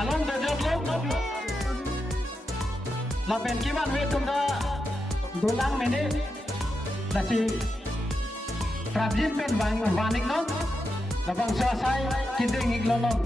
along the job lapen kiman we tumda dulang mene nasi prabjin pen waning non labang suasai kiding iglonon